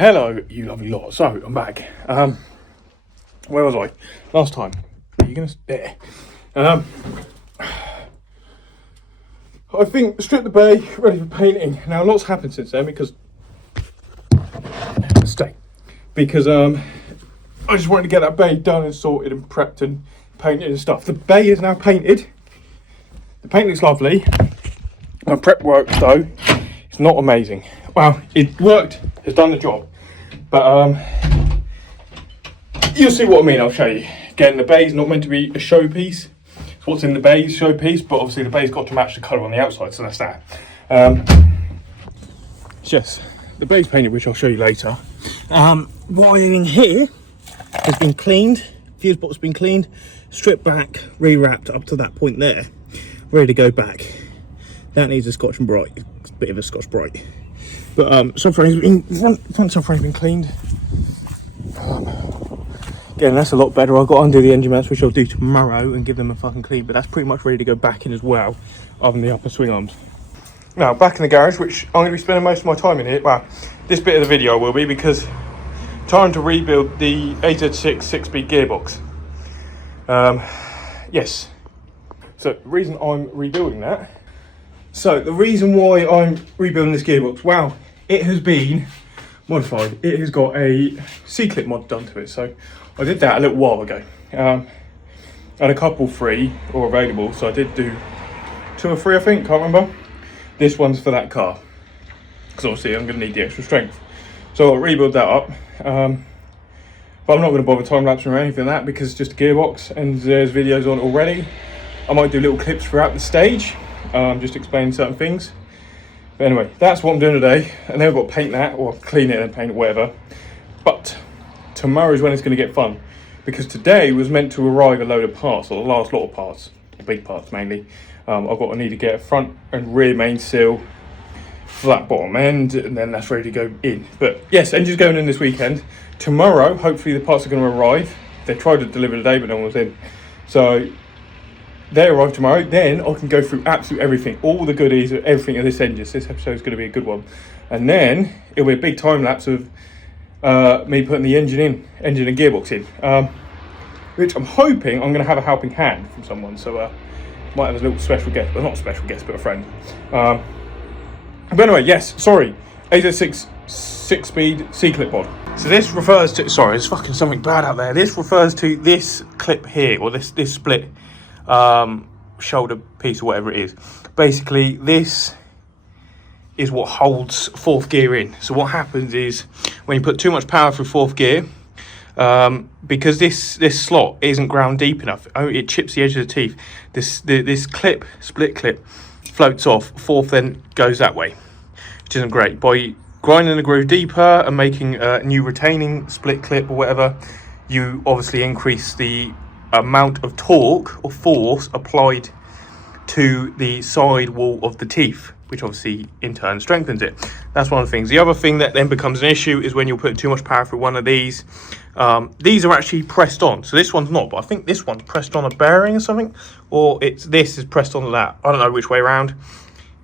Hello, you lovely lot. So, I'm back. Where was I? Last time. Are you gonna... There. I think stripped the bay, ready for painting. Now, lots happened since then because... Stay. Because, I just wanted to get that bay done and sorted and prepped and painted and stuff. The bay is now painted. The paint looks lovely. My prep work, though, it's not amazing. Well, it worked, it's done the job. But you'll see what I mean, I'll show you. Again, the bay's not meant to be a showpiece. It's what's in the bay's showpiece, but obviously the bay's got to match the colour on the outside, so that's that. Yes, the bay's painted, which I'll show you later. Wiring here has been cleaned, fuse box has been cleaned, stripped back, re-wrapped up to that point there, ready to go back. That needs a Scotch and Bright, a bit of a Scotch Bright. But subframe's been, front subframe's been cleaned. Again, that's a lot better. I've got to undo the engine mounts, which I'll do tomorrow and give them a fucking clean, but that's pretty much ready to go back in as well, other than the upper swing arms. Now, back in the garage, which I'm going to be spending most of my time in here. Well, this bit of the video will be because time to rebuild the AZ6 6-speed gearbox. Yes. So, the reason I'm rebuilding that. So, the reason why I'm rebuilding this gearbox, wow, it has been modified. It has got a C-clip mod done to it. So, I did that a little while ago. I had a couple free or available, so I did do 2 or 3, I think, can't remember. This one's for that car, because obviously I'm going to need the extra strength. So I'll rebuild that up. But I'm not going to bother time-lapsing or anything like that, because it's just a gearbox, and there's videos on it already. I might do little clips throughout the stage, just explaining certain things. But anyway, that's what I'm doing today, and then I've got to paint that, or clean it and paint it, whatever. But tomorrow's when it's going to get fun, because today was meant to arrive a load of parts, or the last lot of parts, big parts mainly. I've need to get a front and rear main seal for that bottom end, and then that's ready to go in. But yes, engine's going in this weekend. Tomorrow, hopefully the parts are going to arrive. They tried to deliver today, but no one was in. So they arrive tomorrow, then I can go through absolutely everything, all the goodies, everything of this engine. This episode is going to be a good one. And then it'll be a big time lapse of me putting the engine and gearbox in, which I'm hoping I'm going to have a helping hand from someone. So might have a little special guest, well, not a special guest, but a friend. But anyway, yes, sorry, AZ6 6-speed C-clip mod. So this refers to, sorry, there's fucking something bad out there. This refers to this clip here, or this split shoulder piece or whatever it is. Basically, this is what holds 4th gear in. So what happens is when you put too much power through 4th gear, because this slot isn't ground deep enough, it chips the edge of the teeth. This clip, split clip, floats off. 4th then goes that way, which isn't great. By grinding the groove deeper and making a new retaining split clip or whatever, you obviously increase the amount of torque or force applied to the side wall of the teeth, which obviously in turn strengthens it. That's one of the things. The other thing that then becomes an issue is when you're putting too much power through one of these. These are actually pressed on, so this one's not, but I think this one's pressed on a bearing or something, or this is pressed on that. I don't know which way around.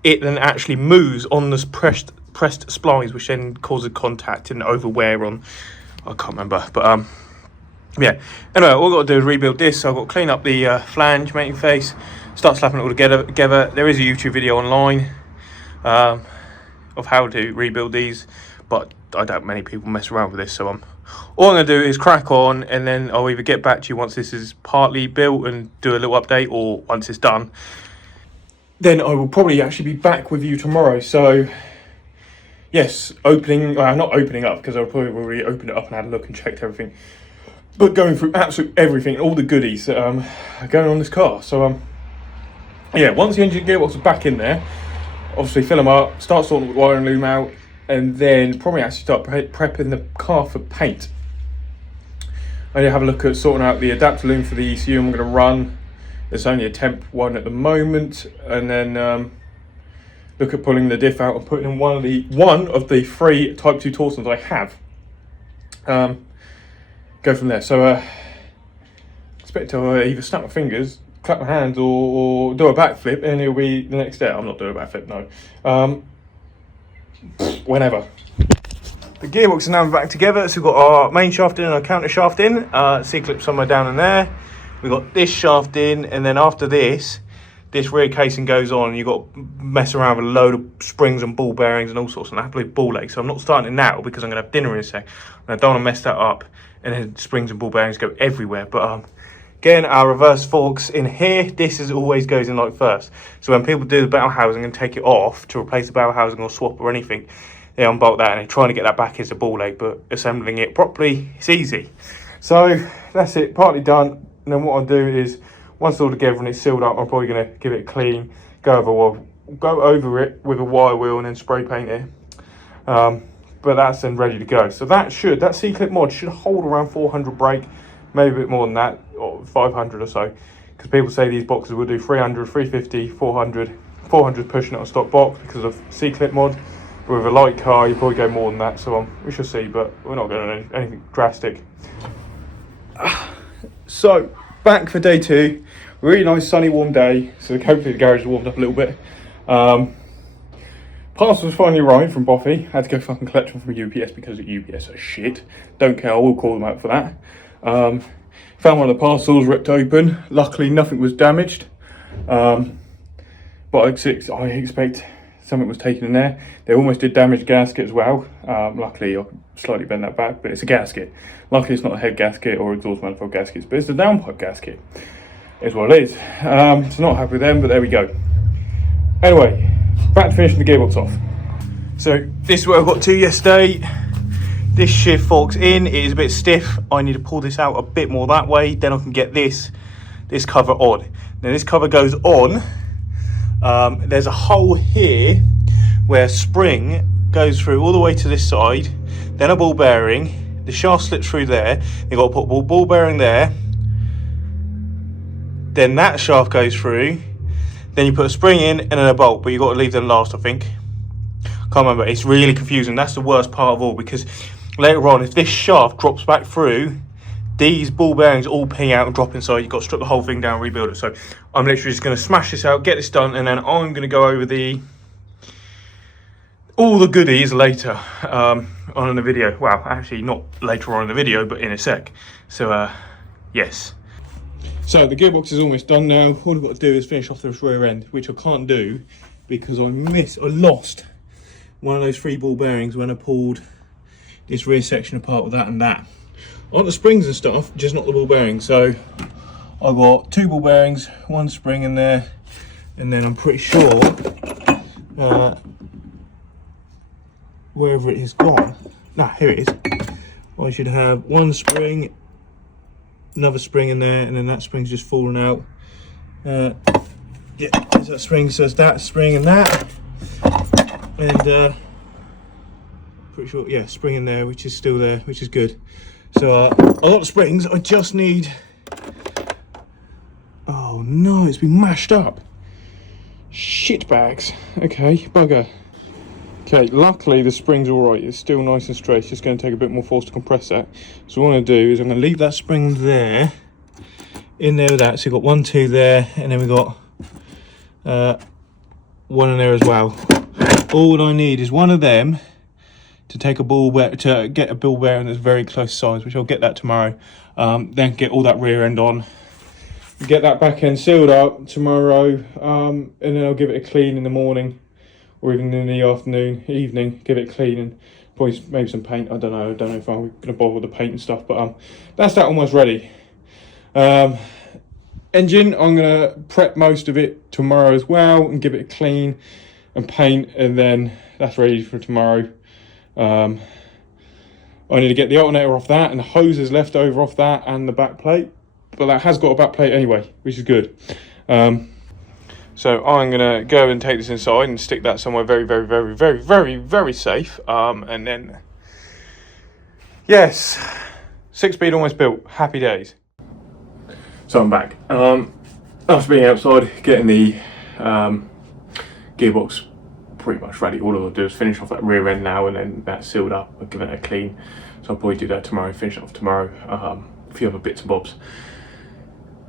It then actually moves on this pressed splines, which then causes contact and overwear on, I can't remember, but yeah. Anyway, all I've got to do is rebuild this. So I've got to clean up the flange mating face, start slapping it all together. There is a YouTube video online of how to rebuild these, but I doubt many people mess around with this, so all I'm going to do is crack on, and then I'll either get back to you once this is partly built and do a little update, or once it's done, then I will probably actually be back with you tomorrow. So yes, not opening up, because I'll probably already opened it up and had a look and checked everything, but going through absolutely everything, all the goodies that are going on this car. So yeah, once the engine gearbox is back in there, obviously fill them up, start sorting the wiring loom out, and then probably actually start prepping the car for paint. I need to have a look at sorting out the adapter loom for the ECU I'm going to run. There's only a temp one at the moment, and then look at pulling the diff out and putting in one of the 3 Type 2 Torsons I have. Go from there. So expect to either snap my fingers, clap my hands, or do a backflip, and it'll be the next day. I'm not doing a backflip, no. Whenever. The gearbox is now back together, so we've got our main shaft in and our counter shaft in. C-clip somewhere down in there. We've got this shaft in, and then after this rear casing goes on, and you've got to mess around with a load of springs and ball bearings and all sorts, and I have to leave ball legs. So I'm not starting it now because I'm going to have dinner in a sec, and I don't want to mess that up, and then springs and ball bearings go everywhere. But again, our reverse forks in here, this is always goes in like first. So when people do the barrel housing and take it off to replace the barrel housing or swap or anything, they unbolt that and they're trying to get that back as a ball leg, but assembling it properly, it's easy. So that's it, partly done. And then what I'll do is, once it's all together and it's sealed up, I'm probably going to give it a clean, go over it with a wire wheel and then spray paint it. But that's then ready to go. So that C-clip mod should hold around 400 brake, maybe a bit more than that, or 500 or so. Because people say these boxes will do 300, 350, 400. 400 pushing it on stock box because of C-clip mod. With a light car, you probably go more than that, so we shall see, but we're not going to anything drastic. So, back for day 2. Really nice sunny warm day, so hopefully the garage has warmed up a little bit. Parcels finally arrived from Boffy. Had to go fucking collect them from UPS because UPS are shit. Don't care, I will call them out for that. Found one of the parcels ripped open. Luckily nothing was damaged. But I expect something was taken in there. They almost did damage the gasket as well. Luckily I slightly bent that back, but it's a gasket. Luckily it's not a head gasket or exhaust manifold gaskets, but it's the downpipe gasket. Is what it is. So not happy with them, but there we go. Anyway, back to finishing the gearbox off. So this is what I got to yesterday. This shift forks in, it is a bit stiff. I need to pull this out a bit more that way, then I can get this cover on. Now this cover goes on. There's a hole here where spring goes through all the way to this side, then a ball bearing, the shaft slips through there, you've got to put a ball bearing there, then that shaft goes through, then you put a spring in and then a bolt, but you've got to leave them last, I think. Can't remember, it's really confusing. That's the worst part of all, because later on, if this shaft drops back through, these ball bearings all ping out and drop inside. You've got to strip the whole thing down and rebuild it. So I'm literally just going to smash this out, get this done, and then I'm going to go over all the goodies later on in the video. Well, actually not later on in the video, but in a sec. So yes. So the gearbox is almost done now. All I've got to do is finish off this rear end, which I can't do because I lost one of those 3 ball bearings when I pulled this rear section apart with that and that. On the springs and stuff, just not the ball bearings. So I've got 2 ball bearings, 1 spring in there, and then I'm pretty sure wherever it has gone, here it is. I should have 1 spring, another spring in there, and then that spring's just fallen out. Yeah, there's that spring, so it's that spring and that, and pretty sure, yeah, spring in there, which is still there, which is good. So I got the springs, I just need, oh no, it's been mashed up. Shit bags. Okay, bugger. Okay, luckily the spring's all right, it's still nice and straight, it's just going to take a bit more force to compress that. So what I'm going to do is I'm going to leave that spring there, in there with that, so you've got 1, 2 there, and then we've got 1 in there as well. All I need is one of them to take a to get a ball bearing that's very close size, which I'll get that tomorrow. Then get all that rear end on, get that back end sealed up tomorrow, and then I'll give it a clean in the morning, or even in the evening, give it a clean and probably maybe some paint. I don't know if I'm going to bother with the paint and stuff, but that's that almost ready. Engine, I'm going to prep most of it tomorrow as well and give it a clean and paint, and then that's ready for tomorrow. I need to get the alternator off that and the hoses left over off that and the back plate, but that has got a back plate anyway, which is good. So I'm gonna go and take this inside and stick that somewhere very, very, very, very, very, very safe. And then yes, 6-speed almost built, happy days. So I'm back. After being outside, getting the gearbox pretty much ready. All I'll do is finish off that rear end now, and then that's sealed up. I'll give it a clean. So I'll probably do that tomorrow, finish it off tomorrow. A few other bits and bobs.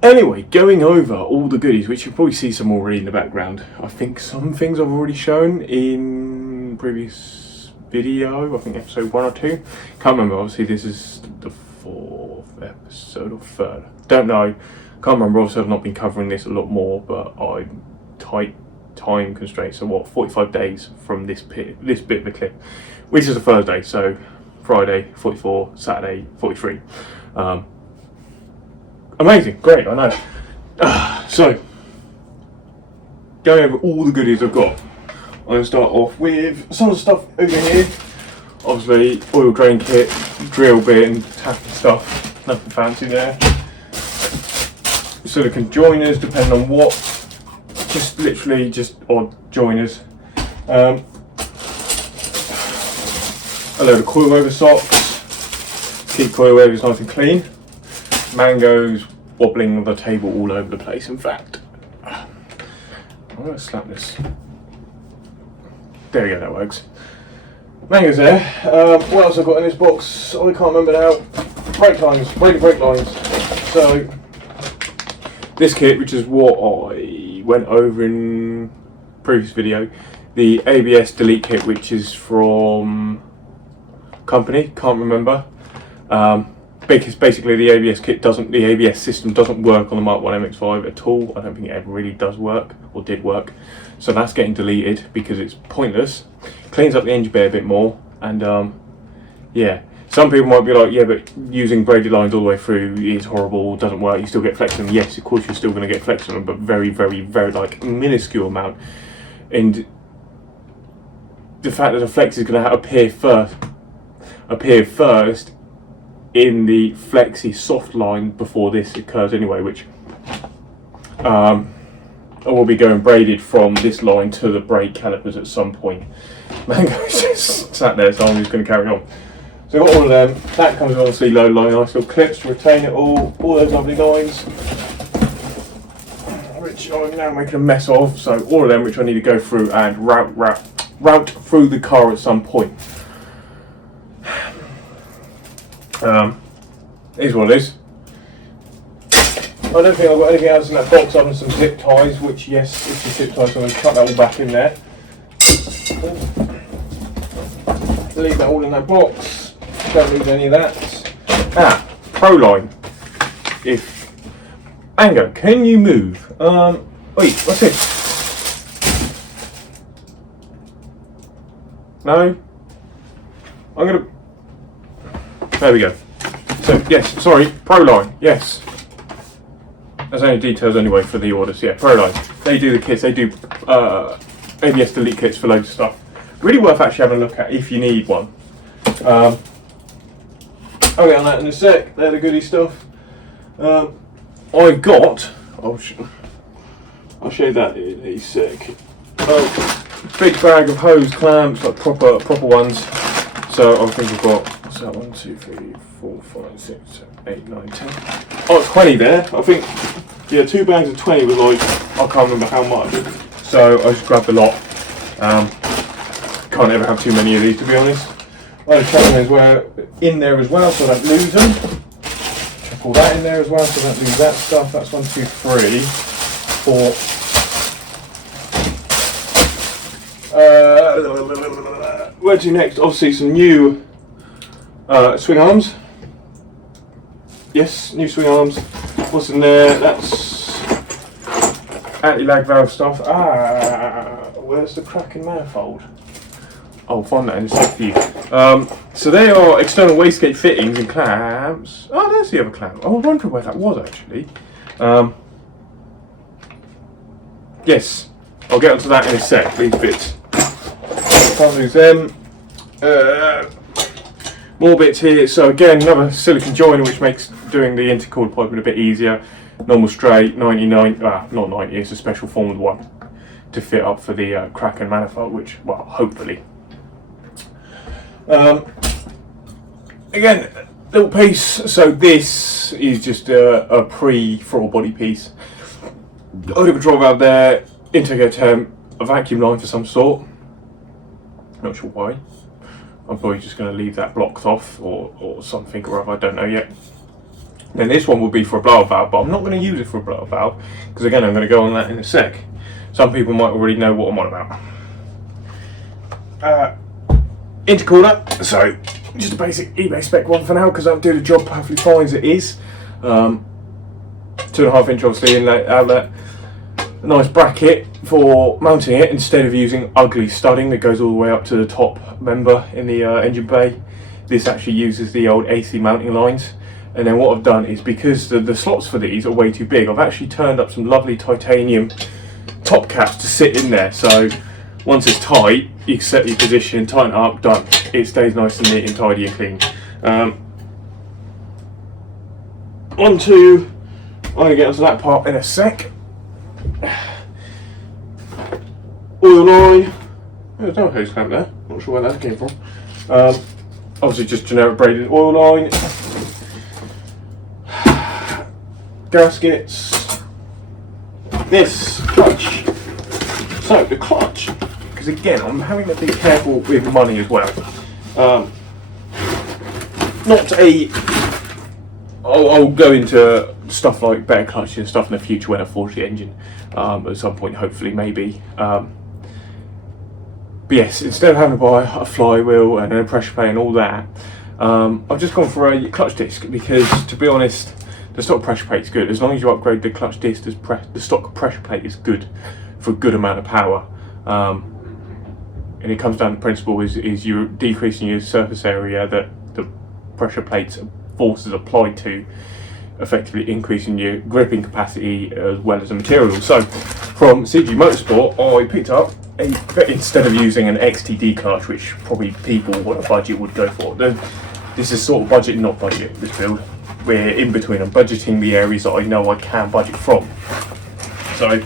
Anyway, going over all the goodies, which you'll probably see some already in the background. I think some things I've already shown in previous video, I think episode 1 or 2. Can't remember, obviously this is the 4th episode or 3rd. Don't know, can't remember, obviously I've not been covering this a lot more, but I'm tight time constraints. So what, 45 days from this bit of the clip, which is a Thursday, so Friday 44, Saturday 43. Amazing, great, I know. So, going over all the goodies I've got, I'm going to start off with some of the stuff over here. Obviously, oil drain kit, drill bit and tapping stuff, nothing fancy there. Silicone joiners, depending on what, just literally just odd joiners. A load of coilover socks, keep coilovers nice and clean. Mangoes wobbling on the table all over the place, in fact. I'm going to slap this. There we go, that works. Mangoes there. What else I've got in this box? I can't remember now. Brake lines, brake lines. So, this kit, which is what I went over in previous video, the ABS delete kit, which is from company, can't remember. Because basically the ABS kit the ABS system doesn't work on the Mark 1 MX-5 at all. I don't think it ever really does work, or did work. So that's getting deleted because it's pointless. Cleans up the engine bay a bit more, and yeah. Some people might be like, yeah, but using braided lines all the way through is horrible, doesn't work, you still get flex in them. Yes, of course you're still going to get flex in them, but very, very, very, like, minuscule amount. And the fact that the flex is going to appear first in the flexi soft line before this occurs anyway, which I will be going braided from this line to the brake calipers at some point. Mango's just sat there, so I'm just going to carry on. So I've got all of them. That comes with obviously low line, nice little clips to retain it all those lovely lines, which I'm now making a mess of. So all of them which I need to go through and route through the car at some point. Is what it is. I don't think I've got anything else in that box other than some zip ties, which, yes, it's a zip tie, so I'm going to cut that all back in there. Leave that all in that box. Don't need any of that. Proline. If Mango, can you move? Wait, what's this? No? I'm gonna. There we go. So yes, sorry, Proline. Yes. There's only details anyway for the orders. Yeah, Proline. They do the kits. They do ABS delete kits for loads of stuff. Really worth actually having a look at if you need one. I'll get on that in a sec. They're the goodie stuff. I've got. I'll show you that in a sec. Big bag of hose clamps, like proper ones. So I think we've got. What's that? 1, 2, 3, 4, 5, 6, 7, 8, 9, 10. Oh, 20 there. I think. Yeah, 2 bags of 20 was like. I can't remember how much. So I just grabbed a lot. Can't ever have too many of these, to be honest. I'll chuck them in there as well, so I don't lose them. Chuck all that in there as well, so I don't lose that stuff. That's 1, 2, 3, 4. Where to next? Obviously, some new swing arms. Yes, new swing arms. What's in there? That's anti-lag valve stuff. Where's the cracking manifold? I'll find that in a sec for you. So they are external wastegate fittings and clamps. Oh, there's the other clamp. I was wondering where that was actually. Yes, I'll get onto that in a sec. These bits. Can't lose them. More bits here. So again, another silicone joiner which makes doing the intercooled piping a bit easier. Normal straight, 99. Not 90. It's a special formed one to fit up for the crack and manifold, which, well, hopefully. Again, little piece. So this is just a pre-throttle body piece. Odor control valve there, intake temp, a vacuum line for some sort. Not sure why. I'm probably just going to leave that blocked off or something or other, I don't know yet. Then this one will be for a blower valve, but I'm not going to use it for a blower valve because again I'm going to go on that in a sec. Some people might already know what I'm on about. intercooler. So just a basic eBay spec one for now because I'll do the job perfectly fine as it is. 2.5 inch obviously inlet outlet. A nice bracket for mounting it instead of using ugly studding that goes all the way up to the top member in the engine bay. This actually uses the old AC mounting lines. And then what I've done is, because the slots for these are way too big, I've actually turned up some lovely titanium top caps to sit in there. So once it's tight, you can set your position, tighten it up, done. It stays nice and neat and tidy and clean. I'm going to get onto that part in a sec. Oil line. There's no hose clamp there. Not sure where that came from. Obviously just generic braided oil line. Gaskets. This clutch. So the clutch, because again I'm having to be careful with money as well. I'll go into stuff like better clutches and stuff in the future when I forge the engine at some point, hopefully, maybe. But yes, instead of having to buy a flywheel and a pressure plate and all that, I've just gone for a clutch disc because, to be honest, the stock pressure plate is good. As long as you upgrade the clutch disc, the stock pressure plate is good for a good amount of power. And it comes down to the principle is you're decreasing your surface area that the pressure plate's force is applied to, effectively increasing your gripping capacity as well as the material. So from CG Motorsport, I picked up instead of using an XTD clutch, which probably people on a budget would go for. This is sort of budget, not budget, this build. We're in between. I'm budgeting the areas that I know I can budget from. So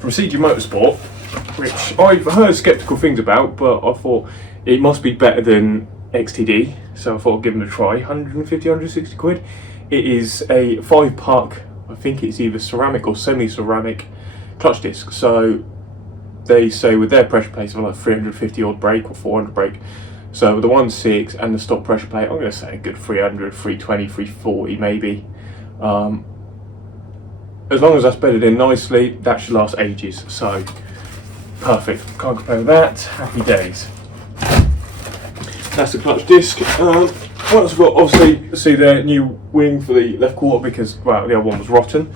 from CG Motorsport, which I've heard sceptical things about, but I thought it must be better than XTD, so I thought I'd give them a try. 150, 160 quid. It is a 5-puck, I think it's either ceramic or semi-ceramic clutch disc. So they say with their pressure plates of like 350 odd brake or 400 brake. So with the 1.6 and the stock pressure plate, I'm going to say a good 300, 320, 340 maybe. As long as that's bedded in nicely, that should last ages. So perfect, can't complain with that. Happy days. That's the clutch disc. Once I've got, obviously, see the new wing for the left quarter because, well, the other one was rotten.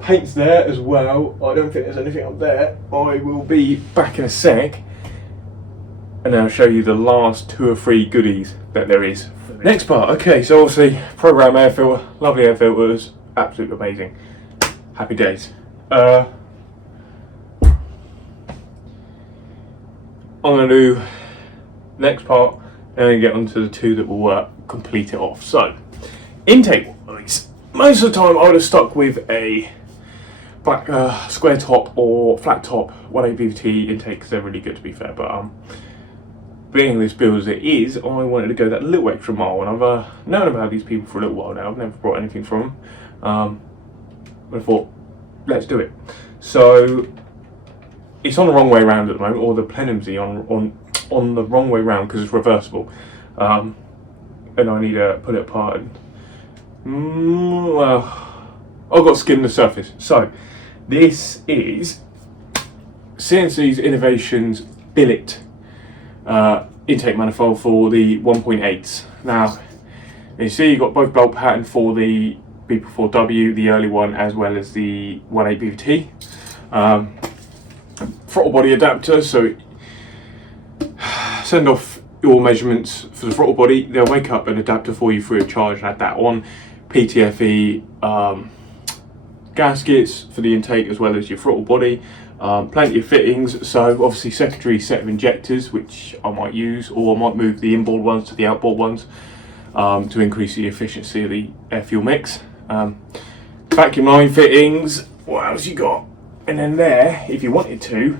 Paint's there as well. I don't think there's anything up there. I will be back in a sec and then I'll show you the last 2 or 3 goodies that there is. Next part, okay, so obviously program air filter, lovely air filters, absolutely amazing. Happy days. I'm going to do next part and then get onto the 2 that will complete it off. So, intake wise, most of the time I would have stuck with a black square top or flat top 1.8 BVT intake because they're really good, to be fair. But being this build as it is, I wanted to go that little extra mile, and I've known about these people for a little while now. I've never brought anything from them, but I thought, let's do it. So it's on the wrong way around at the moment, or the plenum's on the wrong way round because it's reversible, and I need to pull it apart. And, well, I've got to skim the surface. So this is CNC's Innovations Billet intake manifold for the 1.8s. Now you see you've got both bolt pattern for the B4W, the early one, as well as the 1.8 BVT. Throttle body adapter, so send off your measurements for the throttle body, they'll make up an adapter for you free of charge and add that on. PTFE gaskets for the intake as well as your throttle body, plenty of fittings, so obviously secondary set of injectors which I might use, or I might move the inboard ones to the outboard ones to increase the efficiency of the air fuel mix. Vacuum line fittings, what else you got? And then there, if you wanted to,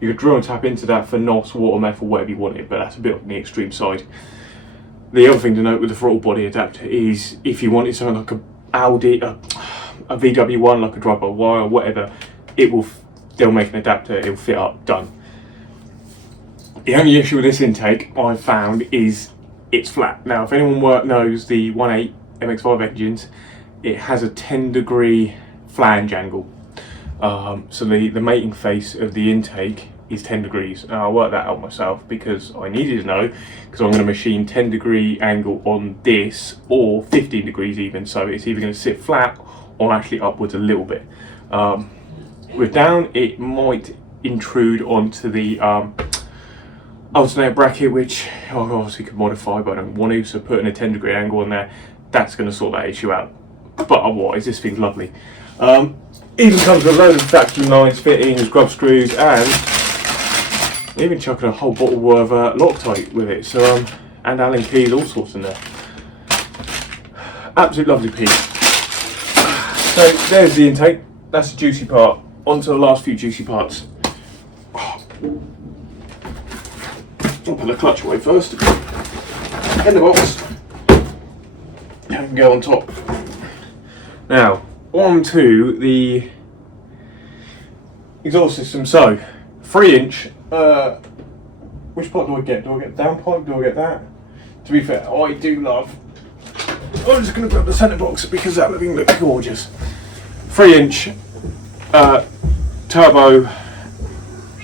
you could drill and tap into that for NOS, water meth, or whatever you wanted, but that's a bit on the extreme side. The other thing to note with the throttle body adapter is if you wanted something like a Audi, a VW1, like a drive-by-wire or whatever, they'll make an adapter, it'll fit up, done. The only issue with this intake I've found is it's flat. Now, if anyone knows the 1.8 MX-5 engines, it has a 10-degree flange angle. So the mating face of the intake is 10 degrees. Now I worked that out myself because I needed to know, because I'm going to machine 10-degree angle on this, or 15 degrees even, so it's either going to sit flat or actually upwards a little bit. With down, it might intrude onto the alternator bracket, which I obviously could modify, but I don't want to, so putting a 10-degree angle on there, that's going to sort that issue out. But otherwise, this thing's lovely. Even comes with a load of vacuum lines, fittings, grub screws, and even chucking a whole bottle worth of Loctite with it. So, and Allen keys, all sorts in there. Absolute lovely piece. So there's the intake. That's the juicy part. On to the last few juicy parts. I'll put the clutch away first. And the box. And can go on top. Now, on to the exhaust system. So, 3-inch. Which part do I get? Do I get down pipe? Do I get that? To be fair, I do love. I'm just going to grab the centre box because that thing looks gorgeous. 3-inch turbo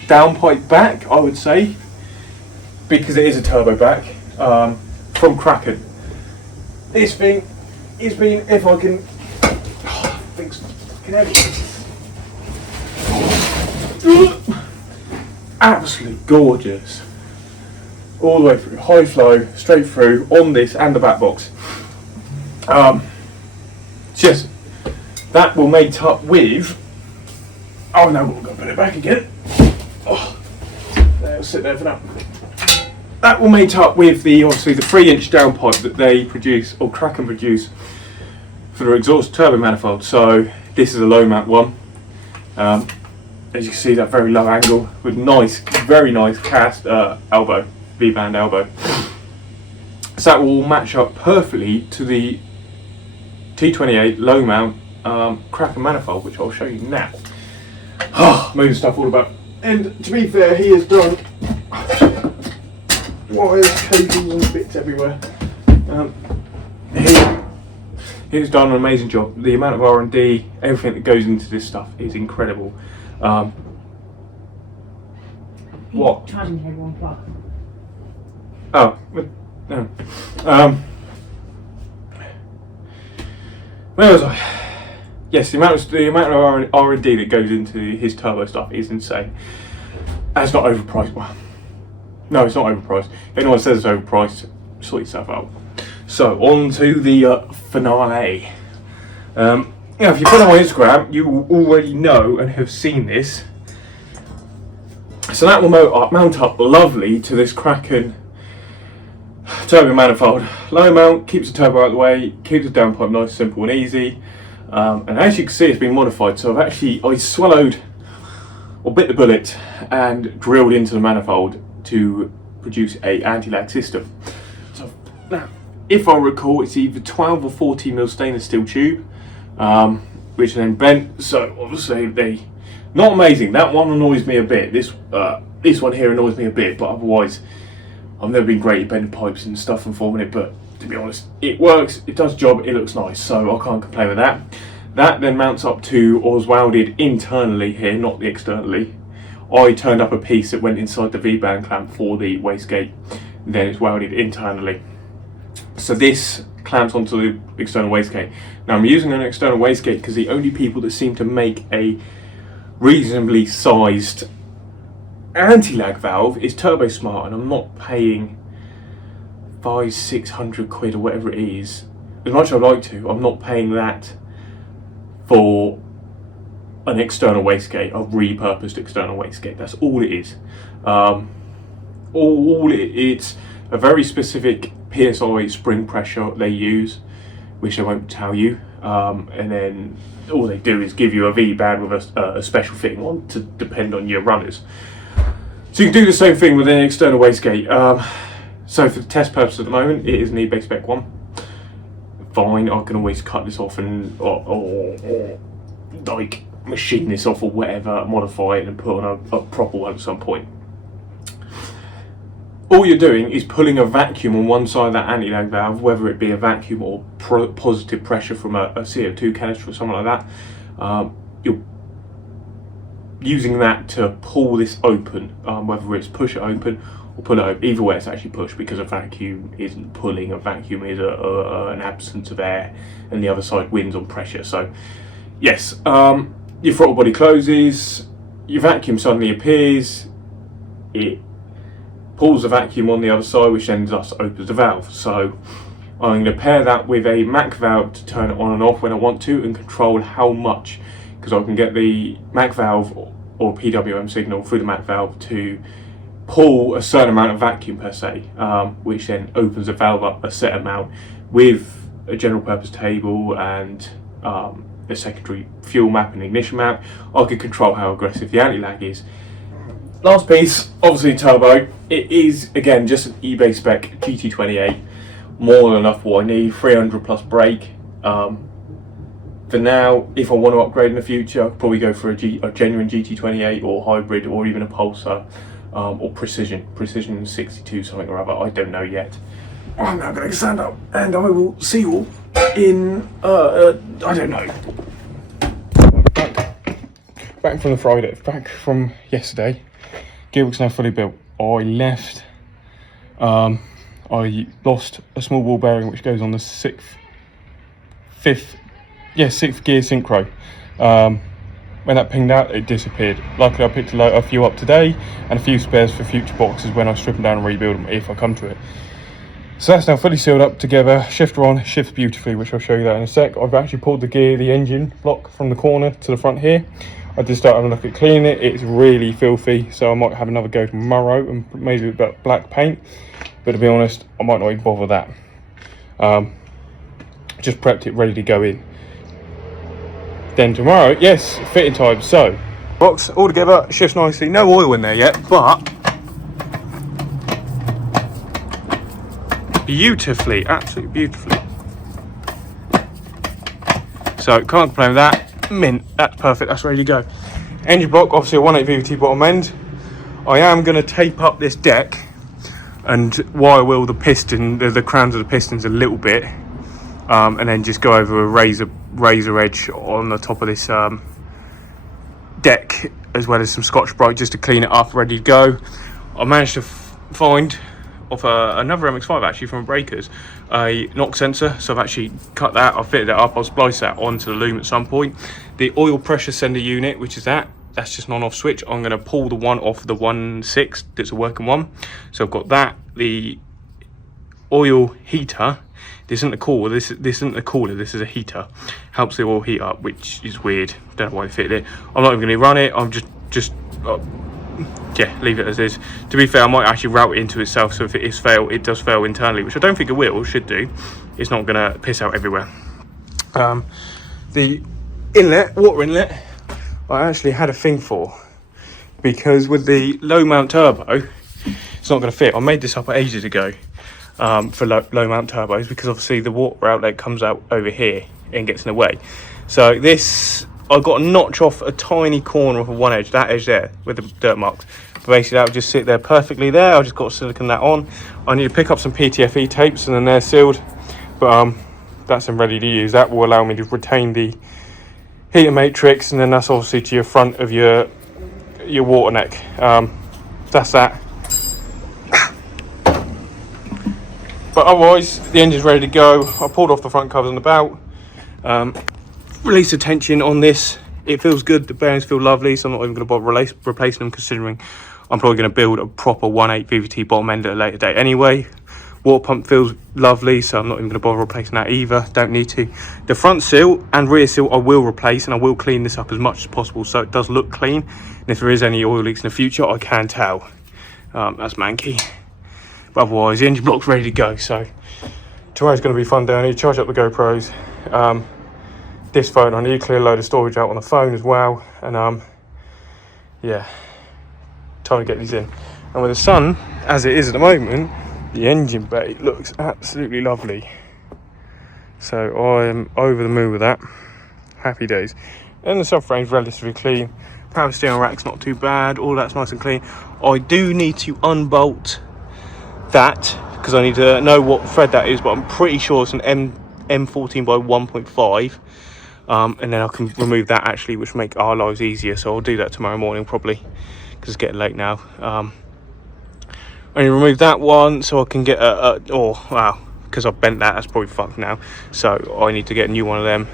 downpipe back, I would say, because it is a turbo back, from Kraken. This thing has been, if I can, things fucking heavy. Absolutely gorgeous. All the way through, high flow, straight through, on this and the back box. Just, that will mate up with, oh no, we're going to put it back again. Oh, it'll sit there for now. That will mate up with the, obviously, the 3-inch downpipe that they produce, or Kraken produce, for their exhaust turbo manifold. So this is a low mount one. As you can see, that very low angle with nice, very nice cast elbow, V-band elbow. So that will match up perfectly to the T28 low mount Kraken manifold, which I'll show you now. Moving stuff all about. And to be fair, he has done wires, cables and bits everywhere. He has done an amazing job. The amount of R&D, everything that goes into this stuff is incredible. What? Charging cable on plug. Oh, no. Where was I? Yes, the amount of R&D that goes into his turbo stuff is insane. And it's not overpriced. Well, no, it's not overpriced. If anyone says it's overpriced, sort yourself out. So, on to the finale. If you follow my Instagram, you will already know and have seen this. So that will mount up lovely to this Kraken turbo manifold. Low mount, keeps the turbo out of the way, keeps the downpipe nice, simple and easy. And as you can see, it's been modified. So I swallowed or bit the bullet and drilled into the manifold to produce a anti-lag system. So now, if I recall, it's either 12 or 14 mil stainless steel tube, which then bent. So obviously they not amazing. That one annoys me a bit. This one here annoys me a bit, but otherwise I've never been great at bending pipes and stuff and forming it, but to be honest, it works, it does the job, it looks nice, so I can't complain with that. That then mounts up to, or was welded internally here, not the externally. I turned up a piece that went inside the V-band clamp for the wastegate, then it's welded internally. So this clamps onto the external wastegate. Now I'm using an external wastegate because the only people that seem to make a reasonably sized anti-lag valve is Turbo Smart, and I'm not paying 500-600 quid or whatever it is. As much as I'd like to, I'm not paying that for an external wastegate, a repurposed external wastegate. That's all it is. It's a very specific PSI spring pressure they use, which I won't tell you. And then all they do is give you a V-band with a special fitting on to depend on your runners. So you can do the same thing with an external wastegate. So for the test purpose at the moment, it is an eBay spec one. Fine, I can always cut this off and or like machine this off or whatever, modify it and put on a proper one at some point. All you're doing is pulling a vacuum on one side of that anti-lag valve, whether it be a vacuum or positive pressure from a CO2 canister or something like that. using that to pull this open, whether it's push it open or pull it open. Either way, it's actually push, because a vacuum isn't pulling. A vacuum is an absence of air, and the other side wins on pressure. So yes, your throttle body closes, your vacuum suddenly appears, it pulls the vacuum on the other side, which then thus opens the valve. So I'm going to pair that with a Mac valve to turn it on and off when I want to, and control how much, because I can get the Mac valve or PWM signal through the Mac valve to pull a certain amount of vacuum per se, which then opens the valve up a set amount with a general purpose table and a secondary fuel map and ignition map. I can control how aggressive the anti-lag is. Last piece, obviously turbo. It is again just an eBay spec GT28, more than enough what I need. 300 plus brake. For now, if I want to upgrade in the future, I'll probably go for a genuine GT28 or hybrid, or even a Pulsar, or Precision 62 something or other. I don't know yet. I'm now going to stand up and I will see you all in I don't know. Back from the Friday, back from yesterday. Gearbox now fully built. I left. I lost a small ball bearing which goes on the sixth gear synchro. When that pinged out, it disappeared. Luckily, I picked a few up today, and a few spares for future boxes when I strip them down and rebuild them if I come to it. So that's now fully sealed up together. Shifter on, shifts beautifully, which I'll show you that in a sec. I've actually pulled the engine block from the corner to the front here. I did start having a look at cleaning it. It's really filthy, so I might have another go tomorrow and maybe a bit of black paint. But to be honest, I might not even bother that. Just prepped it ready to go in. Then tomorrow, yes, fitting time. So box all together, shifts nicely. No oil in there yet, but beautifully, absolutely beautifully. So can't complain with that. Mint, that's perfect, that's ready to go. Engine block, obviously a 1.8 VVT bottom end. I am going to tape up this deck and wire wheel the piston, the crowns of the pistons a little bit, and then just go over a razor edge on the top of this deck, as well as some Scotch-Brite just to clean it up, ready to go. I managed to find off another MX-5 actually from Breakers a knock sensor, so I've actually cut that, I've fitted it up, I'll splice that onto the loom at some point. The oil pressure sender unit, which is that's just an on-off switch. I'm going to pull the one off the 1.6 that's a working one, so I've got that. The oil heater, this isn't a cooler, this isn't a cooler, this is a heater, helps the oil heat up, which is weird, don't know why I fitted it. I'm not even going to run it, I'm just yeah, leave it as is. To be fair, I might actually route it into itself, so if it is fail, it does fail internally, which I don't think it will, should do. It's not going to piss out everywhere. The inlet, water inlet, I actually had a thing for, because with the low mount turbo, it's not going to fit. I made this up ages ago for low mount turbos, because obviously the water outlet comes out over here and gets in the way. So this, I got a notch off a tiny corner of one edge, that edge there with the dirt marks. But basically that would just sit there perfectly there. I just got to silicone that on. I need to pick up some PTFE tapes and then they're sealed, but that's them ready to use. That will allow me to retain the heater matrix, and then that's obviously to your front of your water neck. That's that. But otherwise the engine's ready to go. I pulled off the front covers on the belt, release the tension on this. It feels good, the bearings feel lovely, so I'm not even going to bother replacing them, considering I'm probably going to build a proper 1.8 VVT bottom end at a later date anyway. Water pump feels lovely, so I'm not even going to bother replacing that either, don't need to. The front seal and rear seal I will replace, and I will clean this up as much as possible so it does look clean, and if there is any oil leaks in the future I can tell. That's manky. But otherwise the engine block's ready to go, so tomorrow's going to be fun down here. Charge up the GoPros, this phone, I need to clear a load of storage out on the phone as well, and yeah, time to get these in. And with the sun as it is at the moment, the engine bay looks absolutely lovely, so I'm over the moon with that. Happy days. And the subframe's relatively clean, power steering rack's not too bad, all that's nice and clean. I do need to unbolt that because I need to know what thread that is, but I'm pretty sure it's an M14 by 1.5. and then I can remove that actually, which make our lives easier. So I'll do that tomorrow morning probably, because it's getting late now. I need to remove that one so I can get wow, because I've bent that, that's probably fucked now, so I need to get a new one of them.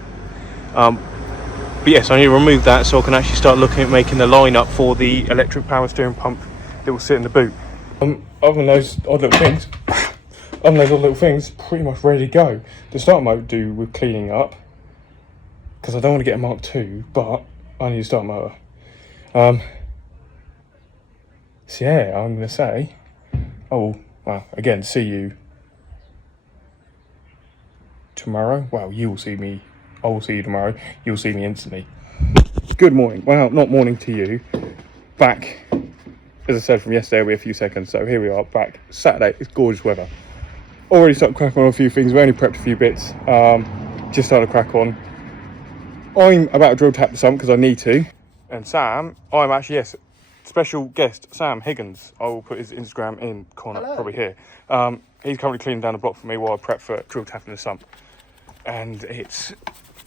But yes, I need to remove that so I can actually start looking at making the lineup for the electric power steering pump that will sit in the boot. Other than those odd little things, pretty much ready to go. The start motor do with cleaning up, because I don't want to get a Mark II, but I need a start motor. So yeah, I'm going to say, well, again, see you tomorrow. Well, you will see me. I will see you tomorrow. You'll see me instantly. Good morning. Well, not morning to you. Back, as I said, from yesterday, we're a few seconds. So here we are, back Saturday. It's gorgeous weather. Already started cracking on a few things. We only prepped a few bits. Just started to crack on. I'm about to drill tap the sump because I need to. And Sam, I'm actually, yes, special guest Sam Higgins. I will put his Instagram in corner. Hello. Probably here. He's currently cleaning down the block for me while I prep for drill tapping the sump, and it's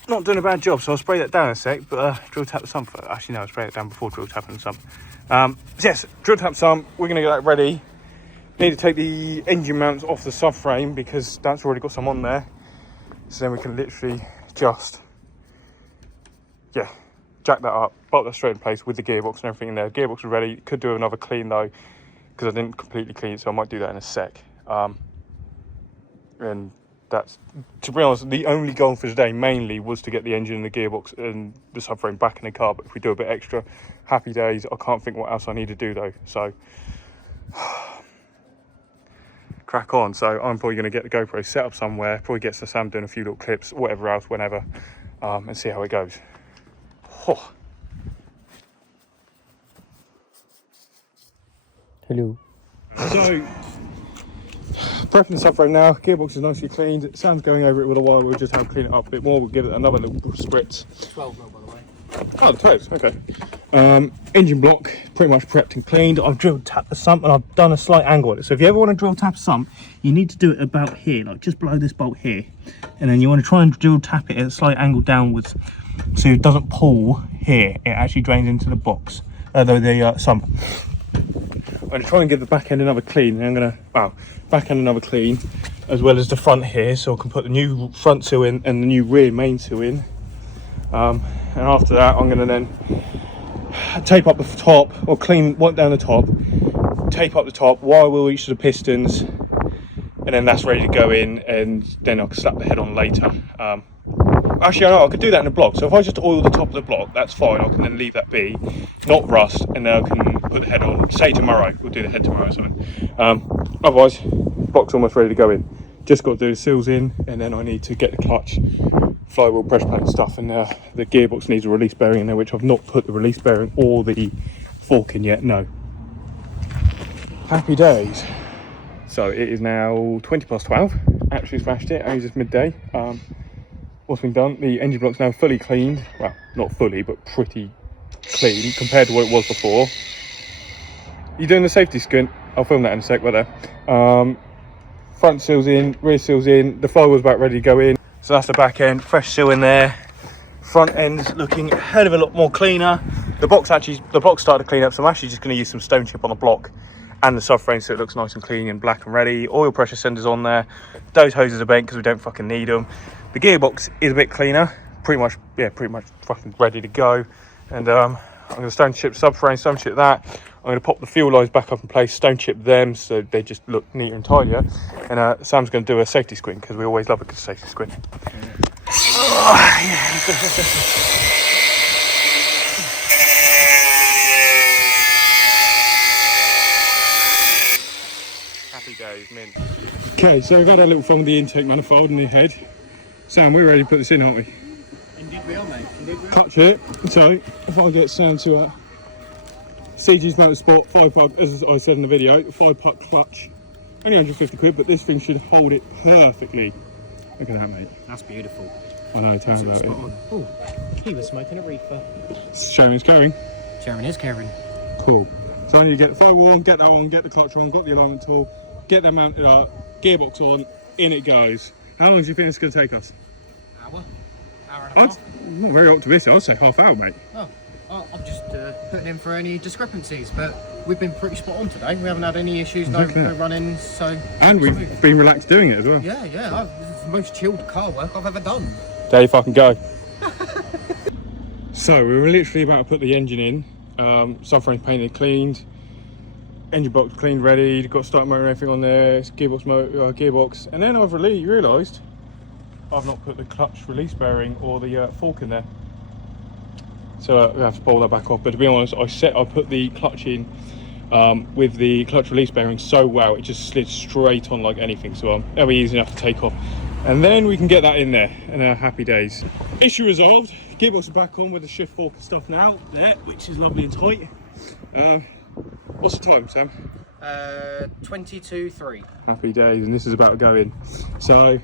not doing a bad job. So I'll spray that down in a sec, but drill tap the sump first. Actually no, I'll spray it down before drill tapping the sump. Yes, drill tap sump. We're gonna get that ready. Need to take the engine mounts off the subframe because that's already got some on there. So then we can literally just jack that up, bolt that straight in place with the gearbox and everything in there. Gearbox is ready. Could do another clean though, because I didn't completely clean it, so I might do that in a sec. And that's, to be honest, the only goal for today mainly was to get the engine and the gearbox and the subframe back in the car. But if we do a bit extra, happy days. I can't think what else I need to do though, so crack on. So I'm probably going to get the GoPro set up somewhere, probably get Sam doing a few little clips, whatever else, whenever, and see how it goes. Oh. Hello. So, prepping the subframe now. Gearbox is nicely cleaned. Sam's going over it with a while. We'll just have to clean it up a bit more. We'll give it another little spritz. 12 mil, by the way. Oh, the 12, okay. Engine block pretty much prepped and cleaned. I've drill tapped the sump and I've done a slight angle on it. So if you ever want to drill tap a sump, you need to do it about here, like just below this bolt here. And then you want to try and drill tap it at a slight angle downwards, so it doesn't pull here. It actually drains into the box, the sump. I'm going to try and give the back end another clean. And I'm going to, back end another clean, as well as the front here, so I can put the new front seal in and the new rear main seal in. And after that, I'm going to then tape up the top, or wipe down the top, tape up the top, wire wheel each of the pistons, and then that's ready to go in, and then I can slap the head on later. Actually, I know I could do that in the block. So if I just oil the top of the block, that's fine. I can then leave that be, not rust, and then I can put the head on. Say tomorrow, we'll do the head tomorrow or something. Otherwise, block's almost ready to go in. Just got to do the seals in, and then I need to get the clutch, flywheel, pressure plate and stuff, and the gearbox needs a release bearing in there, which I've not put the release bearing or the fork in yet. No. Happy days. So it is now 20 past 12. Actually smashed it. Only just midday. What's been done? The engine block's now fully cleaned. Well, not fully, but pretty clean compared to what it was before. You're doing the safety squint. I'll film that in a sec. Right there. Front seal's in, rear seal's in. The flywheel's about ready to go in. So that's the back end. Fresh seal in there. Front end's looking a hell of a lot more cleaner. The block started to clean up, so I'm actually just going to use some stone chip on the block and the subframe so it looks nice and clean and black and ready. Oil pressure senders on there. Those hoses are bent because we don't fucking need them. The gearbox is a bit cleaner, pretty much fucking ready to go. And I'm going to stone chip subframe, stone chip that. I'm going to pop the fuel lines back up in place, stone chip them so they just look neater and tidier. And Sam's going to do a safety squint because we always love a good safety squint. Happy days, mint. Okay, so we've had a little fun with the intake manifold and the head. Sam, we're ready to put this in, aren't we? Indeed we are, mate. Indeed we are. Clutch it. So, if I get Sam to CG's Motorsport 5-puck, as I said in the video, 5-puck clutch. Only 150 quid, but this thing should hold it perfectly. Look at that, mate. That's beautiful. I know, tell me about it. Oh, he was smoking a reefer. Sharon's carrying. Sharon is carrying. Cool. So I need to get the firewall on, get that on, get the clutch on, got the alignment tool, get that mounted up, gearbox on, in it goes. How long do you think it's going to take us? Hour and a half. I'm not very optimistic. I'd say half hour, mate. Oh, I'm just putting in for any discrepancies, but we've been pretty spot on today. We haven't had any issues, no run-ins, so... And we've been relaxed doing it as well. Yeah, it's the most chilled car work I've ever done. There you fucking go. So we were literally about to put the engine in. Subframe painted, cleaned. Engine box cleaned, ready. Got start motor and everything on there. Gearbox motor, gearbox. And then I've realised I've not put the clutch release bearing or the fork in there. So we have to pull that back off. But to be honest, I put the clutch in with the clutch release bearing so well, it just slid straight on like anything. So it'll be easy enough to take off. And then we can get that in there and happy days. Issue resolved. Gearbox is back on with the shift fork and stuff now there, which is lovely and tight. What's the time, Sam? 22:03. Happy days, and this is about to go in. So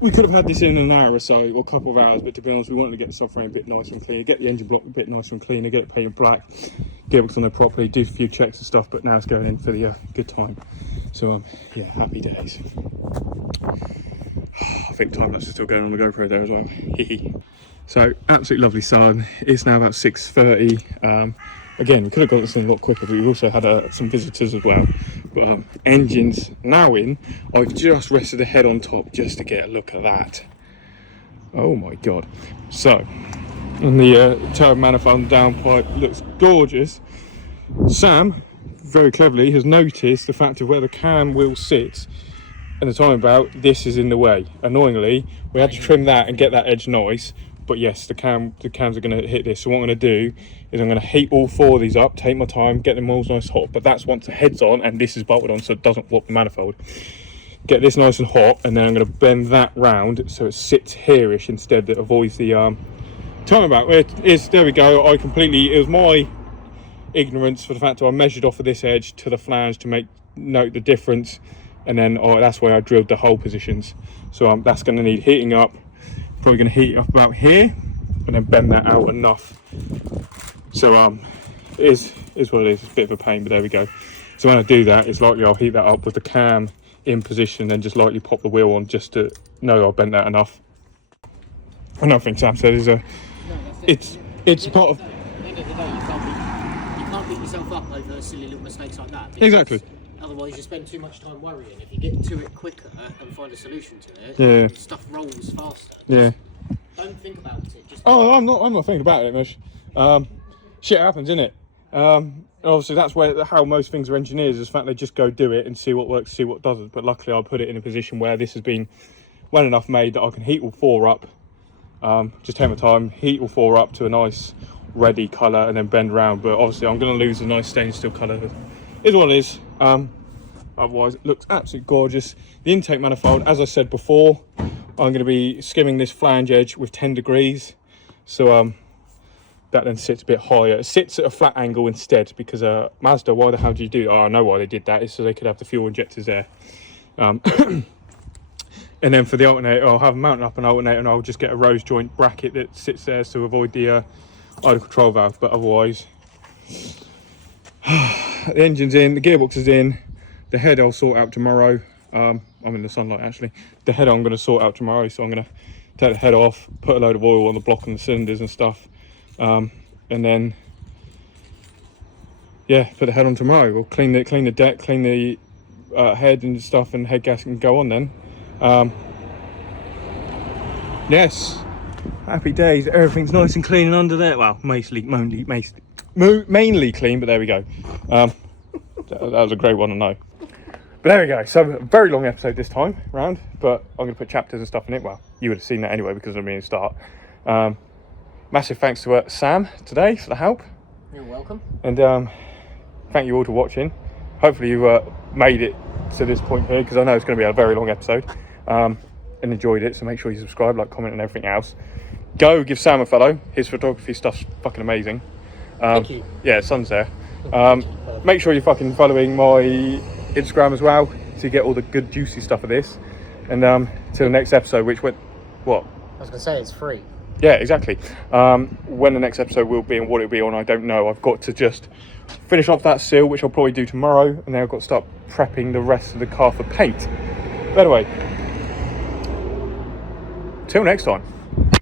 we could have had this in an hour or so, or a couple of hours, but to be honest, we wanted to get the subframe a bit nicer and cleaner, get the engine block a bit nicer and cleaner, get it painted black, gearbox on there properly, do a few checks and stuff, but now it's going in for the good time. So yeah, happy days. I think time lapse is still going on the GoPro there as well. So absolutely lovely sun. It's now about 6:30. Again, we could have got this in a lot quicker, but we've also had some visitors as well. But engine's now in. I've just rested the head on top just to get a look at that. Oh my god. So, and the turbo manifold and downpipe looks gorgeous. Sam, very cleverly, has noticed the fact of where the cam wheel sits and the timing belt. This is in the way. Annoyingly, we had to trim that and get that edge nice. But yes, the cams are going to hit this. So what I'm going to do is I'm going to heat all four of these up, take my time, get them all nice hot. But that's once the head's on and this is bolted on so it doesn't warp the manifold. Get this nice and hot, and then I'm going to bend that round so it sits here-ish instead. That avoids the timing belt. There we go. It was my ignorance for the fact that I measured off of this edge to the flange to note the difference. And then that's where I drilled the hole positions. So that's going to need heating up. Probably going to heat it up about here and then bend that out enough. So it is what it is. It's a bit of a pain, but there we go. So when I do that, it's likely I'll heat that up with the cam in position and just lightly pop the wheel on just to know I've bent that enough. Another thing Sam said is it's part of... At the end of the day, you can't beat yourself up over silly little mistakes like that. Exactly. Otherwise, you spend too much time worrying. If you get to it quicker and find a solution to it, stuff rolls faster. Don't think about it. Just I'm not thinking about it much. Shit happens, innit? Obviously, that's how most things are engineered. Is the fact they just go do it and see what works, see what doesn't. But luckily, I put it in a position where this has been well enough made that I can heat all four up. Just take my time, heat all four up to a nice ready colour, and then bend around. But obviously, I'm going to lose a nice stainless steel colour. Is what it is. Otherwise it looks absolutely gorgeous. The intake manifold, as I said before, I'm going to be skimming this flange edge with 10 degrees, so that then sits a bit higher. It sits at a flat angle instead, because Mazda, why the hell did you do that? Oh, I know why they did that. It's so they could have the fuel injectors there. And then for the alternator, I'll have mounted up an alternator and I'll just get a rose joint bracket that sits there to avoid the idle control valve. But otherwise, the engine's in, the gearbox is in, the head I'll sort out tomorrow. I'm in the sunlight actually. The head I'm going to sort out tomorrow, so I'm going to take the head off, put a load of oil on the block and the cylinders and stuff, and then put the head on tomorrow. We'll clean the deck, clean the head and stuff, and head gasket can go on then. Yes, happy days. Everything's nice and clean and under there. Well, mainly clean, but there we go. That was a great one, I know. But there we go. So a very long episode this time round, but I'm going to put chapters and stuff in it. Well, you would have seen that anyway because of me at the start. Massive thanks to Sam today for the help. You're welcome. And thank you all for watching. Hopefully you made it to this point here, because I know it's going to be a very long episode, and enjoyed it. So make sure you subscribe, like, comment and everything else. Go give Sam a follow. His photography stuff's fucking amazing. Thank you. Yeah, sun's there. Make sure you're fucking following my Instagram as well, so you get all the good juicy stuff of this. And till the next episode, which went what? I was gonna say it's free. Yeah, exactly. When the next episode will be and what it'll be on, I don't know. I've got to just finish off that seal, which I'll probably do tomorrow, and then I've got to start prepping the rest of the car for paint. But anyway, till next time.